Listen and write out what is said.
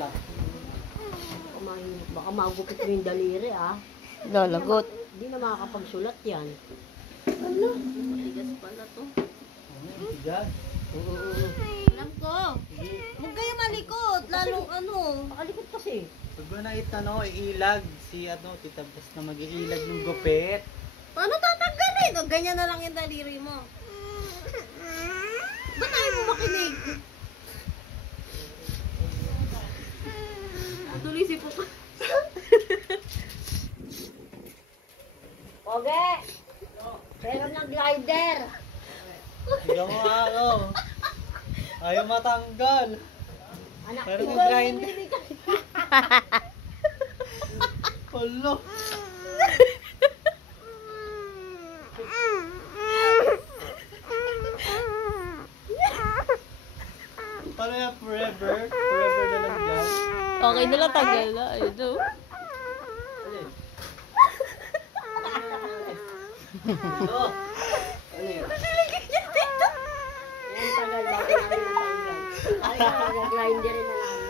lang. Baka magupit mo yung daliri, ah. Lalagot. Hindi na makakapagsulat yan. Ano? Matigas pala to. Diyan. Alam ko. Huwag kayo malikot. Lalong ano. Makalikot kasi. Pag mo na iilag si Tita Bes na mag-iilag yung gupit. Paano tatanggalin? O, ganyan na lang yung daliri mo. Ba't tayo mo makinig? Tuloy si Puka. Oge! Meron ng glider. Higa mo Ayaw matanggal. Anak, Pero ko, may grinder. Hala. Paano yan? Forever? Forever na lang dyan? Okay na lang, tagal na. Ayun o. Ito. Ano yun? Yan tagal, lagi namin natanggal. Ay, nag-grinder na lang.